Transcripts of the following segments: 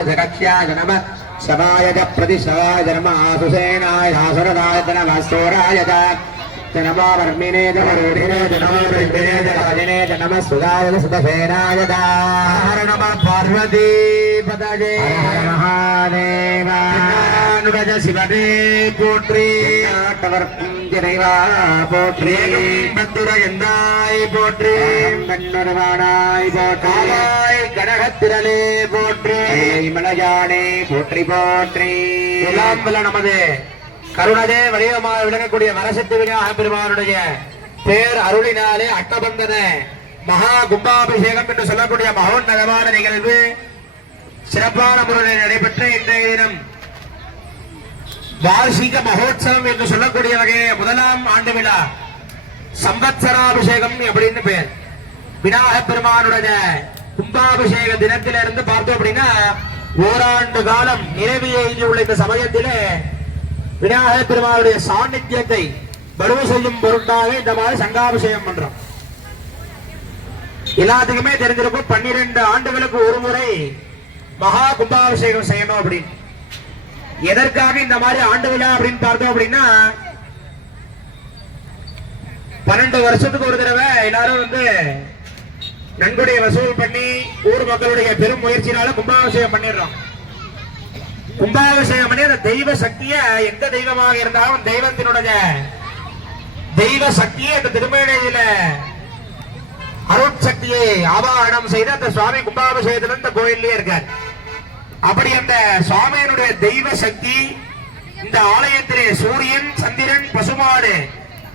जगत्याय नमः शवाय च प्रतिशवाय नमः आसुसेनाय आसुरदाय नमः सोराय च नमो वर्मिने च वरुणिने च नमो वृद्धिने च राजिने च नमः सुदाय च सुतसेनाय च हर नमः पार्वती पतये महादेव नुगज शिवने पोट्री नाटवर्पुंजनेवा पोट्री बत्तुरयन्दाय पोट्री कण्णुरवाणाय पोट्राय गणहत्तिरले पोट्री मलयाने पोट्री पोट्री विलाम्बल நமது கருணதே வடிவமாக விளங்கக்கூடிய வரசக்தி விநாயகப் பெருமானுடைய பேர் அருளினாலே அட்டபந்தன மகா கும்பாபிஷேகம் என்று சொல்லக்கூடிய மகோன்னதமான நிகழ்வு சிறப்பான முறையில் நடைபெற்ற இன்றைய தினம் வார்ஷிக மகோத்சவம் என்று சொல்லக்கூடிய வகையை முதலாம் ஆண்டு விழா சம்பத்சராபிஷேகம் அப்படின்னு பேர். விநாயகப் பெருமானுடைய கும்பாபிஷேக தினத்திலிருந்து பார்த்தோம் அப்படின்னா ஓராண்டு காலம் நிறைவு உள்ள இந்த சமயத்திலே விநாயகப் பெருமானுடைய சாநித்தியத்தை வலுவு செய்யும் பொருட்டாக இந்த மாதிரி சங்காபிஷேகம் பண்றோம். எல்லாத்துக்குமே தெரிஞ்சிருக்கும் 12 ஆண்டுகளுக்கு ஒரு முறை மகா கும்பாபிஷேகம் செய்யணும் அப்படின்னு. எதற்காக இந்த மாதிரி ஆண்டு விழா அப்படின்னு பார்த்தோம் அப்படின்னா 12 வருஷத்துக்கு ஒரு தடவை எல்லாரும் நன்கொடை வசூல் பண்ணி ஊர் மக்களுடைய பெரும் முயற்சியினால கும்பாபிஷேகம் பண்ணிடுறோம். கும்பாபிஷேகம் பண்ணி அந்த தெய்வ சக்திய எந்த தெய்வமாக இருந்தாலும் தெய்வத்தினுடைய தெய்வ சக்தியை அந்த திருமேனியில அருட்சக்தியை ஆவாகனம் செய்து அந்த சுவாமி கும்பாபிஷேகத்துல இந்த கோயிலே இருக்கார். அப்படி அந்த சுவாமியினுடைய தெய்வ சக்தி இந்த ஆலயத்திலே சூரியன் சந்திரன் பசுமாடு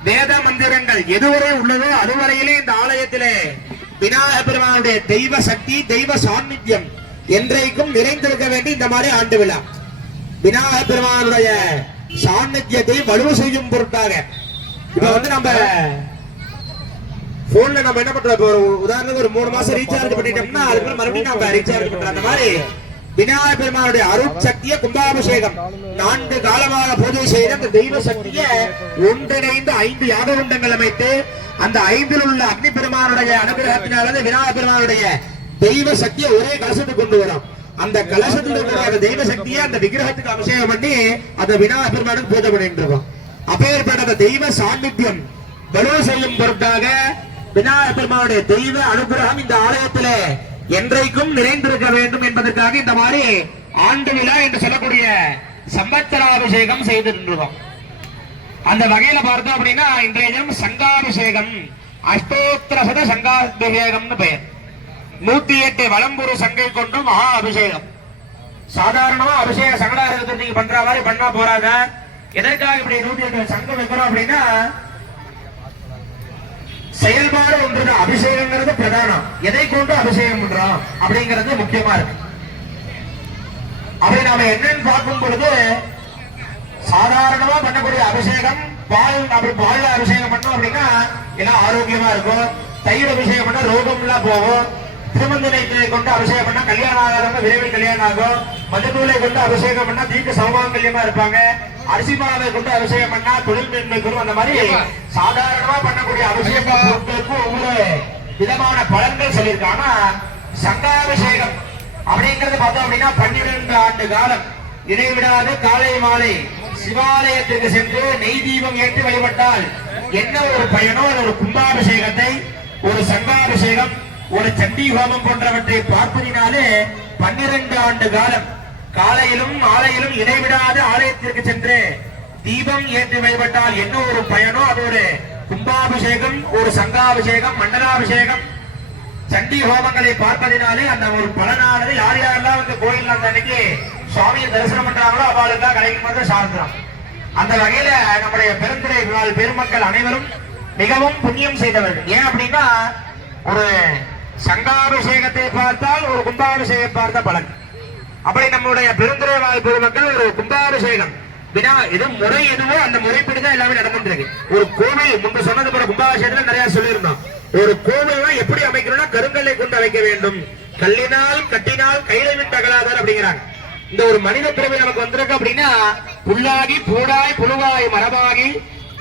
வேத மந்திரங்கள் எதுவரை உள்ளதோ அதுவரையிலே இந்த ஆலயத்திலே விநாயகப் பெருமானுடைய தெய்வ சக்தி தெய்வ சாநித்தியம் என்றைக்கும் நிறைந்திருக்க வேண்டி இந்த மாதிரி ஆண்டு விழா விநாயகப் பெருமானுடைய சாநித்தியத்தை வலுவு செய்யும் பொருட்டாக இப்ப நம்ம போன்ல நம்ம என்ன பண்றோம், உதாரணத்துக்கு ஒரு 3 மாசம் ரீசார்ஜ் பண்ணிட்டோம்னா அதுக்கு மறுபடியும் நம்ம ரீசார்ஜ் பண்றோம். அந்த மாதிரி விநாயகப் பெருமானுடைய அருட்சக்திய கும்பாபிஷேகம் 4 காலமாக பூஜை செய்த அந்த தெய்வ சக்தியை ஒன்றிணைந்து 5 யாககுண்டங்கள் அமைத்து அந்த 5 உள்ள அக்னி பெருமானுடைய அனுகிரகத்தினால விநாயகப் பெருமானுடைய தெய்வ சக்தியை ஒரே கலசத்துக்கு கொண்டு வரும். அந்த கலசத்தில் இருக்கிற தெய்வ சக்தியை அந்த விக்கிரகத்துக்கு அபிஷேகம் பண்ணி அந்த விநாயகப் பெருமானுக்கு பூஜை பண்ணிட்டு இருக்கோம். அப்பேற்பட்ட அந்த தெய்வ சாநித்தியம் வலுவு செய்யும் பொருட்டாக விநாயகப் பெருமானுடைய தெய்வ அனுகிரகம் இந்த ஆலயத்திலே என்றைக்கும் நிறைந்திருக்க வேண்டும் என்பதற்காக இந்த மாதிரி ஆண்டு விழா என்று சொல்லக்கூடிய சம்பத்சராபிஷேகம் செய்திருக்கிறோம். அந்த வகையில பார்த்தோம் அப்படின்னா இன்றைய தினம் சங்காபிஷேகம் அஷ்டோத்திரசத சங்காபிஷேகம்னு பெயர். 108 வலம்புரு சங்கை கொண்டு மகா அபிஷேகம். சாதாரணமா அபிஷேக சங்கடாபிஷேகத்தை நீங்க பண்ற மாதிரி பண்ணா போறாத. எதற்காக இப்படி 108 சங்கம் வைக்கிறோம் அப்படின்னா செயல்பாடு ஒன்று அபிஷேகங்கிறது பிரதானம். எதை கொண்டு அபிஷேகம் பண்றோம் அப்படிங்கிறது முக்கியமா இருக்கு. அப்படி நாம என்னன்னு பார்க்கும் பொழுது சாதாரணமா பண்ணக்கூடிய அபிஷேகம் பால், அப்படி பால்ல அபிஷேகம் பண்ணோம் அப்படின்னா எல்லாம் ஆரோக்கியமா இருக்கும். தயிர் அபிஷேகம் பண்ணா ரோகம் எல்லாம் போகும். திருமந்திரத்தை கொண்டு அபிஷேகம் பண்ணா கல்யாணம் ஆகாதவங்க விரைவில் கல்யாணம் ஆகும். மதுநூலை கொண்டு அபிஷேகம் பண்ணா தீர்க்க சௌமாங்கல்யமா இருப்பாங்க. அரிசி மாவை கொண்டு அபிஷேகம் பண்ணா தொழில் மேன்மை பெறும். அந்த மாதிரி சாதாரணமா பண்ணக்கூடிய அபிஷேகத்துக்கு ஒவ்வொரு விதமான பலன்கள் சொல்லியிருக்காங்க. ஆனா சங்காபிஷேகம் அப்படிங்கிறது பார்த்தோம் அப்படின்னா 12 ஆண்டு காலம் இடைவிடாது காலை மாலை சிவாலயத்திற்கு சென்று நெய் தீபம் ஏற்றி வழிபட்டால் என்ன ஒரு பயனோ ஒரு கும்பாபிஷேகத்தை ஒரு சங்காபிஷேகம் ஒரு சண்டி ஹோமம் போன்றவற்றை பார்ப்பதினாலே 12 ஆண்டு காலம் காலையிலும் மாலையிலும் இடைவிடாது ஆலயத்திற்கு சென்று தீபம் ஏற்றி வழிபட்டால் என்ன ஒரு பயனோ அது ஒரு கும்பாபிஷேகம் ஒரு சங்காபிஷேகம் மண்டலாபிஷேகம் சண்டி ஹோமங்களை பார்ப்பதினாலே அந்த ஒரு பலனானது யார் யாரெல்லாம் கோயில் அந்த அன்னைக்கு சுவாமியை தரிசனம் பண்றாங்களோ அவளுக்காக கிடைக்கும் சார்ந்தோம். அந்த வகையில நம்முடைய பெருந்துறை பெருமக்கள் அனைவரும் மிகவும் புண்ணியம் செய்தவர்கள். ஏன் அப்படின்னா ஒரு சங்காபிஷேகத்தை பார்த்தால் ஒரு கும்பாபிஷேகம் பார்த்த பலன். அப்படி நம்முடைய பெருந்துறை பெருமக்கள் ஒரு கும்பாபிஷேகம் இது முறை எதுவோ அந்த முறைப்படிதான் எல்லாமே நடந்துருக்கு. ஒரு கோவில் முன்பு சொன்னது போல கும்பாபிஷேகத்துல நிறைய சொல்லியிருந்தோம். ஒரு கோவில் எப்படி அமைக்கணும்னா கருங்கல்லை கொண்டு அமைக்க வேண்டும். கல்லினால் கட்டினால் கையில விட்டு அகலாதார் அப்படிங்கிறாங்க. இந்த ஒரு மனித பிறவி நமக்கு வந்திருக்கு அப்படின்னா புல்லாகி பூடாய் புழுவாய் மரபாகி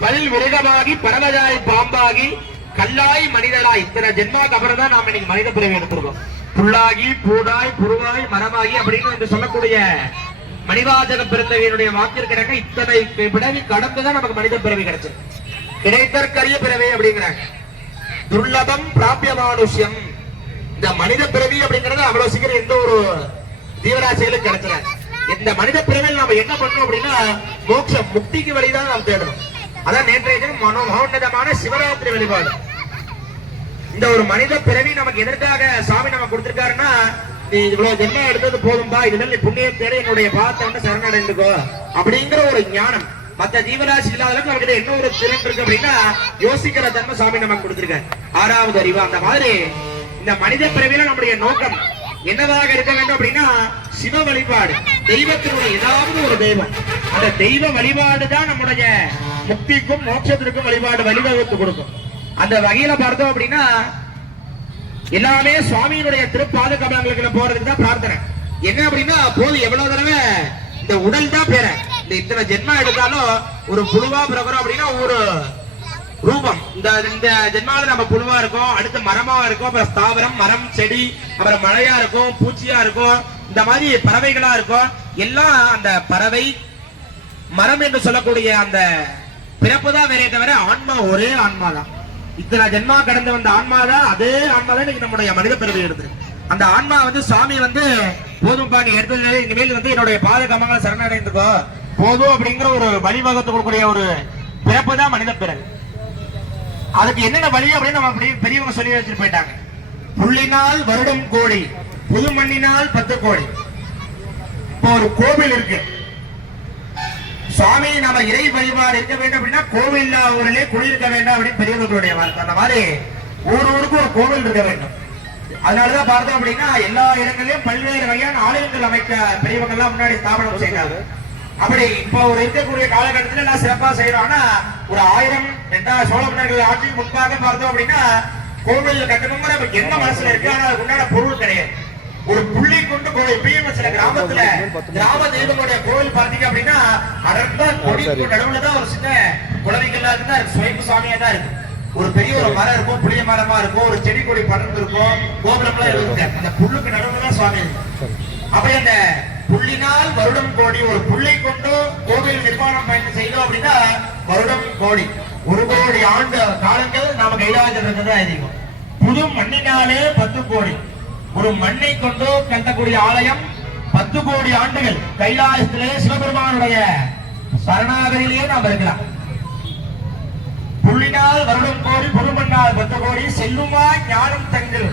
பல் மிருகமாகி பரவதாய் பாம்பாகி கல்லாய் மனிதனாய் இத்தனை ஜென்மாக்கு அப்புறம் தான் நாம இன்னைக்கு மனித பிறவி எடுத்துருக்கோம். புல்லாகி பூடாய் புருவாய் மரமாகி அப்படின்னு சொல்லக்கூடிய மணிவாசக பெருந்தகையினுடைய வாக்கிற்கிடக்க இத்தனை பிறவி கடந்துதான் நமக்கு மனித பிறவி கிடைச்சது. கிடைத்தற்கரிய பிறவி அப்படிங்கிறாங்க. துர்லபம் பிராபிய மானுஷ்யம். இந்த மனித பிறவி அப்படிங்கறது அவ்வளவு சீக்கிரம் எந்த ஒரு ஜீவராசிகளும் கிடைச்சிடாது. இந்த மனித பிறவியில் நாம என்ன பண்ணணும் அப்படின்னா மோட்சம் முக்திக்கு வழிதான் நாம் தேடணும். அதான் நேற்றைய தினம் மனோன்னதமான சிவராத்திரி வழிபாடு. இந்த ஒரு மனித பிறவி நமக்கு எதற்காக சாமி நமக்கு கொடுத்திருக்காருன்னா, நீ இவ்வளவு ஜென்மம் எடுத்தது போதும்பா, இதுல நீ புண்ணியம் தேடி என்னுடைய பாவத்தை வந்து சரணடைந்துக்கோ அப்படிங்கிற ஒரு ஞானம். மற்ற ஜீவராசி இல்லாதவங்க நமக்கு என்ன ஒரு திறன் இருக்கு அப்படின்னா யோசிக்கிற தன்மை சாமி நமக்கு கொடுத்திருக்காரு. 6வது அறிவு. அந்த மாதிரி இந்த மனித பிறவியில நம்முடைய நோக்கம் என்னவாக இருக்க வேண்டும் அப்படின்னா சிவ வழிபாடு. தெய்வத்தினுடைய ஏதாவது ஒரு தெய்வம், அந்த தெய்வ வழிபாடு தான் நம்முடைய முக்திக்கும் மோட்சத்திற்கும் வழிவகுத்து கொடுக்கும். அந்த வகையில பார்த்தோம் அப்படின்னா எல்லாமே சுவாமியினுடைய திருப்பாத கமலங்களுக்கு போறதுக்கு தான் பிரார்த்தனை. என்ன அப்படின்னா போது எவ்வளவு தடவை இந்த உடல் தான் பேர இந்த இத்தனை ஜென்மா எடுத்தாலும் ஒரு புழுவா பிறகுறோம் அப்படின்னா ஒரு ரூபம். இந்த ஜென்மாவில நம்ம புழுவா இருக்கும், அடுத்து மரமா இருக்கும், அப்புறம் ஸ்தாவரம், மரம், செடி, அப்புறம் மழையா இருக்கும், பூச்சியா இருக்கும், இந்த மாதிரி பறவைகளா இருக்கும். எல்லாம் அந்த பறவை மரம் என்று சொல்லக்கூடிய அந்த பிறப்பு தான் வேறே தவிர ஆன்மா ஒரே ஆன்மா தான். இத்தனை ஜென்மா கடந்து வந்த ஆன்மா தான், அதே ஆன்மா தான் இன்னைக்கு நம்முடைய மனித பிறவி எடுத்து. அந்த ஆன்மா வந்து சாமி வந்து போதும் பாணி எடுத்தது, இனிமேல் வந்து என்னுடைய பாத கமங்களை சரணடைந்துக்கோ போதும் அப்படிங்கிற ஒரு வழிவகுத்து கொடுக்கக்கூடிய ஒரு பிறப்பு தான் மனித பிறவி. அதுக்கு என்னென்ன வழி அப்படின்னு நம்ம அப்படி பெரியவங்க சொல்லி வச்சுட்டு போயிட்டாங்க. புள்ளினால் வருடம் கோடி, புது மண்ணினால் 10 கோடி. இப்போ ஒரு கோவில் இருக்கு, சுவாமி நம்ம இறை வழிபாடு இருக்க வேண்டும் அப்படின்னா கோவில் ஊரிலே குடியிருக்க வேண்டும் அப்படின்னு பெரியவர்களுடைய வார்த்தை. அந்த மாதிரி ஊருக்கு ஒரு கோவில் இருக்க வேண்டும். அதனாலதான் பார்த்தோம் அப்படின்னா எல்லா இடங்களிலும் பல்வேறு வகையான ஆலயங்கள் அமைக்க பெரியவங்க எல்லாம் முன்னாடி ஸ்தாபனம் செய்யறாங்க. அப்படி இப்போ ஒரு இருக்கக்கூடிய காலகட்டத்தில் எல்லாம் சிறப்பா செய்யறோம்னா ஒரு 1000 சோழ மன்னர்கள் ஆட்சிக்கு முன்பாக பார்த்தோம் அப்படின்னா கோவில் கட்டணுங்கிற என்ன மனசுல இருக்கு, ஆனா அதுக்கு உண்டான பொருள் கிடையாது. ஒரு புள்ளி கொண்டு கோவில் இப்பயும் சில கிராமத்துல கிராம தெய்வங்களுடைய கோவில் பார்த்தீங்க அப்படின்னா அடர்ந்த கொடி நடுவுல தான் ஒரு சின்ன குழந்தைகள்லாம் இருந்தா சுயம்பு சுவாமியா தான் இருக்கு. ஒரு பெரிய ஒரு மரம் இருக்கும், புளிய மரமா இருக்கும், ஒரு செடி கொடி படர்ந்து இருக்கும், கோபுரம்லாம் இருக்கு. அந்த புல்லுக்கு நடுவுல தான் சுவாமி இருக்கு. அப்ப அந்த புள்ளினால் வருடம் கோடி, ஒரு புள்ளை கொண்டு கோவில் நிர்மாணம் பயணம் செய்தோம் அப்படின்னா வருடம் கோடி, 1 கோடி ஆண்டு காலங்கள் நாம கைலாசம் இருக்கிறதா அதிகம். புது மண்ணினாலே 10 கோடி, ஒரு மண்ணை கொண்டு கட்டக்கூடிய ஆலயம் 10 கோடி ஆண்டுகள் கைலாசத்திலே சிவபெருமானுடைய சரணாகரியிலேயே நாம் இருக்கலாம். புள்ளினால் வருடம் கோடி, புதுமண்ணால் 10 கோடி, செல்லுமா ஞானம் தங்கள்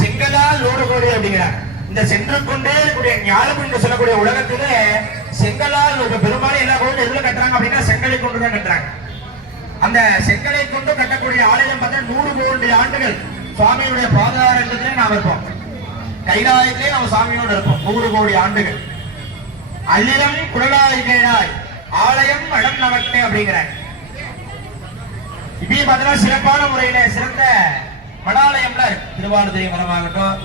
செங்கலால் 100 கோடி அப்படிங்கிறார். இந்த சென்று கொண்டே இருக்கக்கூடிய ஞானம் என்று சொல்லக்கூடிய உலகத்திலே செங்கலால் ஒரு பெரும்பாலும் எல்லா கோயிலும் எதுல கட்டுறாங்க அப்படின்னா செங்கலை கொண்டுதான் கட்டுறாங்க. அந்த செங்கலை கொண்டு கட்டக்கூடிய ஆலயம் பார்த்தா 100 கோடி ஆண்டுகள் சுவாமியுடைய பாதாரத்திலே நாம் இருப்போம். கைலாயத்திலே நம்ம சாமியோடு இருப்போம் 100 கோடி ஆண்டுகள். அல்லிடம் குழலாய் ஆலயம் அடம் நமக்கு அப்படிங்கிறாங்க. இப்பயும் பார்த்தீங்கன்னா சிறப்பான முறையில சிறந்த மடாலயம்லாம் இருக்கு. திருவாரூரை மடமாகட்டும்,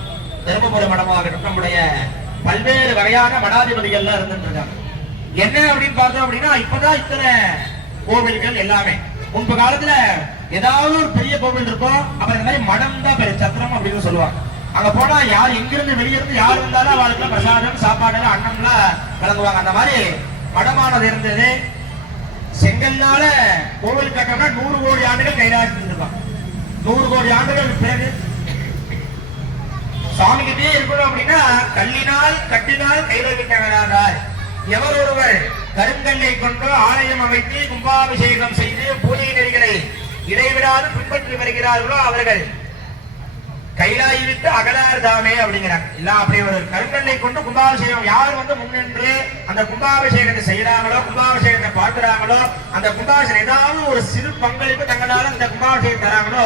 தருமபுரி மடமாகட்டும், நம்முடைய பல்வேறு வகையான மடாதிபதிகள்லாம் இருந்துட்டு இருக்காங்க. என்ன அப்படின்னு பார்த்தோம் அப்படின்னா இப்பதான் இத்தனை கோவில்கள் எல்லாமே. முன்பு காலத்துல ஏதாவது ஒரு பெரிய கோவில் இருக்கும், அப்புறம் இந்த மாதிரி மடம் தான் பெரிய சத்திரம் அப்படின்னு சொல்லுவாங்க. அங்க போனா யார் எங்கிருந்து வெளியிருந்து யார் இருந்தாலும் அவளுக்கு பிரசாதம் சாப்பாடு அன்னம்லாம் கலந்துவாங்க. அந்த மாதிரி மடமானது இருந்தது. செங்கல்னால கோவில் கட்டம்னா 100 கோடி ஆண்டுகள் கைலாசம் இருப்பாங்க. 100 கோடி ஆண்டுகள் பிறகு சுவாமி கிட்டே இருக்கணும் அப்படின்னா கல்லினால் கட்டினால் கைலாசம். எவர் ஒருவர் கருங்கல்லை கொண்டு ஆலயம் அமைத்து கும்பாபிஷேகம் செய்து பூஜை நெறிகளை இடைவிடாது பின்பற்றி வருகிறார்களோ அவர்கள் கைலாயி விட்டு அகலார் தாமே அப்படிங்கிறாங்க. இல்ல அப்படி ஒரு கருங்கல்லை கொண்டு கும்பாபிஷேகம் யார் வந்து முன்னின்று அந்த கும்பாபிஷேகத்தை செய்யறாங்களோ, கும்பாபிஷேகத்தை பார்க்கிறாங்களோ, அந்த கும்பாபிஷேகம் ஏதாவது ஒரு சிறு பங்களிப்பு தங்களால அந்த கும்பாபிஷேகம் தராங்களோ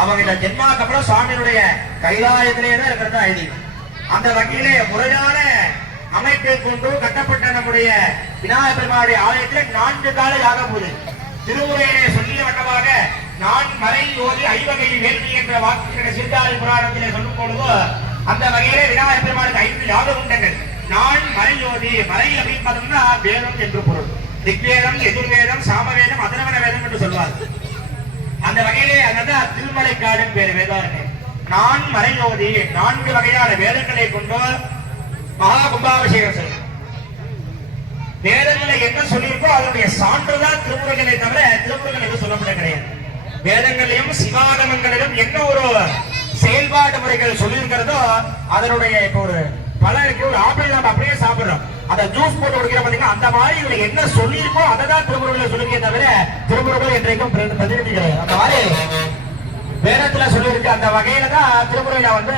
அவங்க இந்த ஜென்மாக்கு அப்புறம் சுவாமியினுடைய கைலாயத்திலே தான் இருக்கிறதா ஐதீகம். அந்த வகையிலே முறையான அமைப்பை கொண்டு கட்டப்பட்ட நம்முடைய விநாயகர் பெருமாளுடைய ஆலயத்திலே 4 கால யாக பூஜை திருமுறையிலே சொல்லிய வண்ணமாக நான் மறை ஓதி ஐவகை வேள்வி என்ற வாக்கு சிந்தாதி புராணத்திலே சொல்லும் பொழுது அந்த வகையிலே விநாயகர் பெருமாளுக்கு 5 யாக குண்டங்கள். நான் மறை ஓதி, மறை அப்படின்னு பார்த்தோம்னா வேதம் என்று பொருள். திக்வேதம், எதிர்வேதம், சாமவேதம், அதர்வன வேதம் என்று சொல்வார். அந்த வகையிலே அதான் திருமலைக்காடுன்னு பேரு வேதாரணம். நான் மறையோதி 4 வகையான வேதங்களை கொண்டு மகா கும்பாபிஷேகம் செய்யும். வேதங்களை என்ன சொல்லியிருக்கோ அதனுடைய சான்றுதான் திருமுறைகளை தவிர திருமுறைகள் எதுவும் சொல்லப்பட கிடையாது. வேதங்களிலும் சிவாகமங்களிலும் என்ன ஒரு செயல்பாட்டு முறைகள் சொல்லியிருக்கிறதோ அதனுடைய இப்போ ஒரு பழம் இருக்கு, ஒரு ஆப்பிள் நம்ம அப்படியே சாப்பிடுறோம், அதை ஜூஸ் போட்டு குடிக்கிற பாத்தீங்கன்னா அந்த மாதிரி இதுல என்ன சொல்லியிருக்கோ அதை தான் திருமுறைகளை சொல்லிருக்கே தவிர திருமுறைகள் என்றைக்கும் பிரதிநிதி கிடையாது. அந்த மாதிரி வேதத்துல சொல்லியிருக்கு. அந்த வகையில தான் திருமுறையில வந்து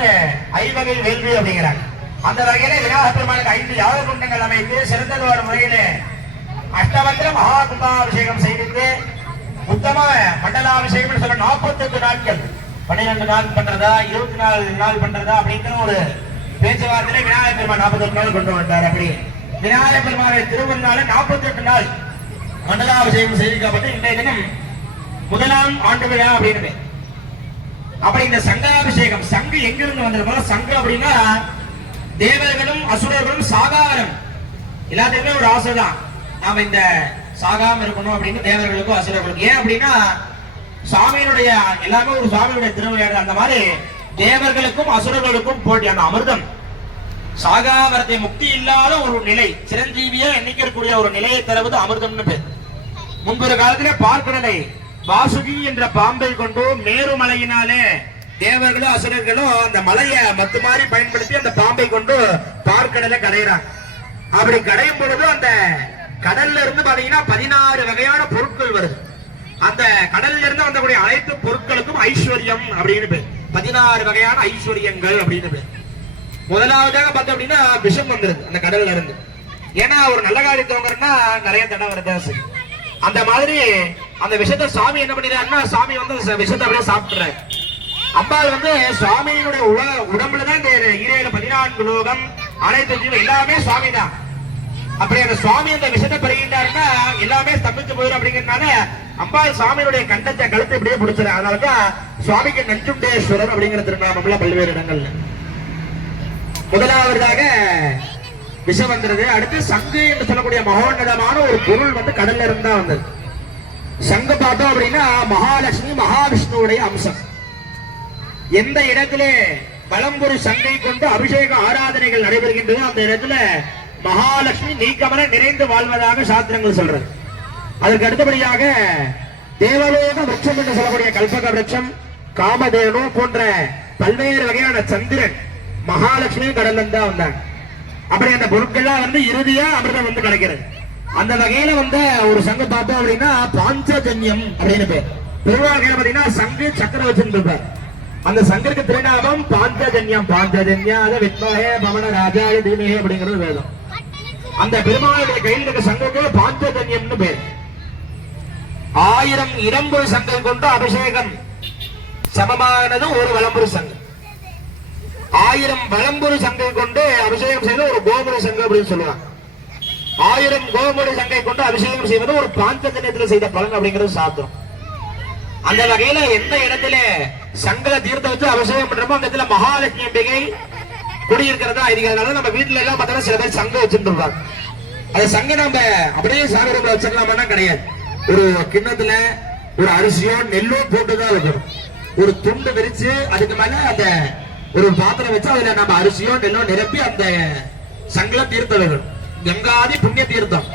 ஐவகை வேள்வி அப்படிங்கிறாங்க. அந்த வகையில விநாயகர் பெருமானுக்கு 5 யாக குண்டங்கள் அமைத்து சிறந்ததோட முறையிலே அஷ்டவத்திர மகா கும்பாபிஷேகம் செய்து உத்தம மண்டலாபிஷேகம் சொல்ல 48 நாட்கள் 12 நாள் பண்றதா 24 நாள் பண்றதா அப்படிங்கிற ஒரு பேச்சுவார்த்தையில விநாயகர் பெருமான் 48 நாள் கொண்டு வந்தார். அப்படி விநாயகர் பெருமானை திருவண்ணால 48 நாள் மண்டலாபிஷேகம் செய்திக்கப்பட்டு இன்றைய தினம் முதலாம் ஆண்டு விழா அப்படின்னு. அப்படி இந்த சங்காபிஷேகம் சங்கு எங்கிருந்து வந்திருக்கோம்? சங்கு அப்படின்னா தேவர்களும் அசுரர்களும் சாகாரம் எல்லாத்துக்குமே ஒரு ஆசை தான், நாம இந்த சாகாம இருக்கணும் அப்படின்னு தேவர்களுக்கும் அசுரர்களுக்கும். ஏன் அப்படின்னா சாமியினுடைய எல்லாமே ஒரு சாமியுடைய திருவிளையாடு. அந்த மாதிரி தேவர்களுக்கும் அசுரர்களுக்கும் போட்டி. அந்த அமிர்தம் சாகாவரத்தை முக்தி இல்லாத ஒரு நிலை, சிரஞ்சீவியா எண்ணிக்கக்கூடிய ஒரு நிலையை தருவது அமிர்தம்னு பேர். முன்பொரு காலத்திலே பார்க்கடலை வாசுகி என்ற பாம்பை கொண்டு மேருமலையினாலே தேவர்களும் அசுரர்களும் அந்த மலையை மத்து மாதிரி பயன்படுத்தி அந்த பாம்பை கொண்டு பார்க்கடலை கடையிறாங்க. அப்படி கடையும் பொழுது அந்த கடல்ல இருந்து பாத்தீங்கன்னா 16 வகையான பொருட்கள் வருது. அந்த கடல்ல இருந்து வந்தக்கூடிய அனைத்து பொருட்களுக்கும் ஐஸ்வர்யம் அப்படின்னு பேர். 16 வகையான ஐஸ்வர்யங்கள் அப்படின்னு பேர். முதலாவதாக பார்த்தோம் அப்படின்னா விஷம் வந்துருது அந்த கடல்ல இருந்து. ஏன்னா ஒரு நல்ல காரியத்தவங்கன்னா நிறைய தடவை வருது. அந்த மாதிரி அந்த விஷத்தை சாமி என்ன பண்ணிடுறாருன்னா சாமி வந்து விஷத்தை அப்படியே சாப்பிட்டுறாரு. அம்பாள் வந்து சுவாமியினுடைய உடம்புலதான் இந்த 14 லோகம் அனைத்து ஜீவம் எல்லாமே சுவாமி தான். அப்படி அந்த சுவாமி அந்த விஷத்தை பெறுகின்றாருன்னா எல்லாமே ஸ்தம்பிச்சு போயிடும். அப்படிங்கிறதுனால அம்பாள் சுவாமியுடைய கண்டத்தை கழுத்தை இப்படியே பிடிச்சிரு. அதனாலதான் சுவாமிக்கு நஞ்சுண்டேஸ்வரர் அப்படிங்கிற திருநாமம்ல பல்வேறு இடங்கள்ல. முதலாவதாக விஷம் வந்தது. அடுத்து சங்கு என்று சொல்லக்கூடிய மகோன்னதமான ஒரு பொருள் வந்து கடல்ல இருந்தா வந்தது. சங்கு பார்த்தோம் அப்படின்னா மகாலட்சுமி மகாவிஷ்ணுடைய அம்சம். எந்த இடத்திலே வலம்புரி சங்கை கொண்டு அபிஷேக ஆராதனைகள் நடைபெறுகின்றதோ அந்த இடத்துல மகாலட்சுமி நீக்கமர நிறைந்து வாழ்வதாக சாஸ்திரங்கள் சொல்றது. அதற்கு அடுத்தபடியாக தேவலோக விருட்சம் என்று சொல்லக்கூடிய கல்பக விருட்சம், காமதேனு போன்ற பல்வேறு வகையான சந்திரன் மகாலட்சுமி கடல்ல தான் வந்தாங்க. அப்படி அந்த பொருட்கள்லாம் வந்து இறுதியா அமிர்தம் வந்து கிடைக்கிறது. அந்த வகையில வந்து ஒரு சங்கு பார்த்தோம் அப்படின்னா பாஞ்சஜன்யம் அப்படின்னு பேர். பெருவாக பாத்தீங்கன்னா சங்கு சக்கர வச்சிருப்பார். அந்த சங்கருக்கு திருநாமம் பாஞ்சஜன்யம். பாஞ்சஜன்யாத வித்மஹே பவன ராஜாய தீமஹே அப்படிங்கிறது வேதம். அந்த பெருமாளுடைய கையில் இருக்க சங்குக்கு பாஞ்சஜன்யம்னு பேர். 1000 இடம்புரி சங்கம் கொண்டு அபிஷேகம் சமமானது ஒரு வலம்புரி சங்கம். 1000 வலம்புரி சங்கை கொண்டு அபிஷேகம் செய்வது ஒரு கோமுரி சங்கம் அப்படின்னு சொல்லுவாங்க. 1000 கோமுரி சங்கை கொண்டு அபிஷேகம் செய்வது ஒரு பாஞ்சஜன்யத்தில் செய்த பலன் அப்படிங்கிறது சாத்திரம். அந்த வகையில எந்த இடத்துல சங்கல தீர்த்த வச்சு அபிஷேகம் பண்றோமோ அந்த இடத்துல மகாலட்சுமி அம்பிகை குடியிருக்கிறதா இருக்கிறதுனால நம்ம வீட்டுல எல்லாம் பார்த்தா சில பேர் சங்கம் வச்சுருப்பாங்க. அந்த சங்கம் நம்ம அப்படியே சாமி ரூம்ல வச்சிடலாமா? கிடையாது. ஒரு கிண்ணத்துல ஒரு அரிசியோ நெல்லோ போட்டுதான் இருக்கணும். ஒரு துண்டு விரிச்சு அதுக்கு மேல அந்த ஒரு பாத்திரம் வச்சு அதுல நம்ம அரிசியோ நெல்லோ நிரப்பி அந்த சங்கல தீர்த்தம் வைக்கணும். கங்காதி புண்ணிய தீர்த்தம்.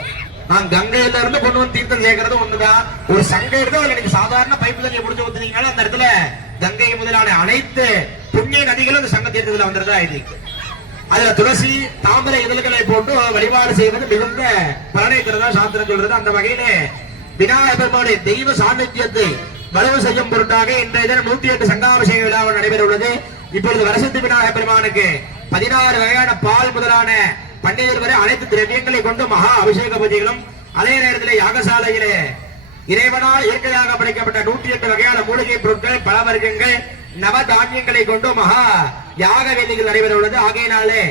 நான் கங்கையில இருந்து கொண்டு வந்து தீர்த்தம் சேர்க்கறது ஒண்ணுதான். ஒரு சங்கம் எடுத்து அதுல நீங்க சாதாரண பைப்ல நீங்க முடிச்சு ஊத்துனீங்கன்னா அந்த இடத்துல கங்கை முதலான அனைத்து புண்ணிய நதிகளும் அந்த சங்க தீர்த்தத்துல வந்துருதா இது. அதுல துளசி தாமரை இதழ்களை போட்டு வழிபாடு செய்வது மிகுந்த பலனை தருதா சாஸ்திரம் சொல்றது. அந்த வகையில விநாயகர் பெருமானுடைய தெய்வ சாநித்தியத்தை வலுவு செய்யும் பொருட்டாக இன்றைய தினம் 108 சங்காபிஷேக விழாவில் நடைபெற உள்ளது. இப்பொழுது வரசித்தி விநாயகர் பெருமானுக்கு 16 வகையான பால் முதலான பண்டிதர் வரை அனைத்து திரவியங்களை கொண்டு மகா அபிஷேக பூஜைகளும், அதே நேரத்தில் யாகசாலையிலே இறைவனால் இயற்கையாக படைக்கப்பட்ட 108 வகையான மூலிகை பொருட்கள், பல வர்க்கங்கள், நவ தானியங்களை கொண்டு மகா யாக வேதிகள் நடைபெற உள்ளது. ஆகையினாலே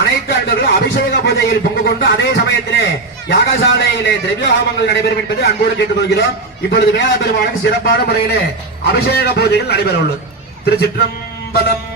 அனைத்து அன்பர்களும் அபிஷேக பூஜையில் பங்கு கொண்டு அதே சமயத்திலே யாகசாலையிலே திரவிய ஹோமங்கள் நடைபெறும் என்பது அன்போடு கேட்டுக்கொள்கிறோம். இப்பொழுது வேத பெருமானுக்கு சிறப்பான முறையிலே அபிஷேக பூஜைகள் நடைபெற உள்ளது. திருச்சிற்றம்பலம்.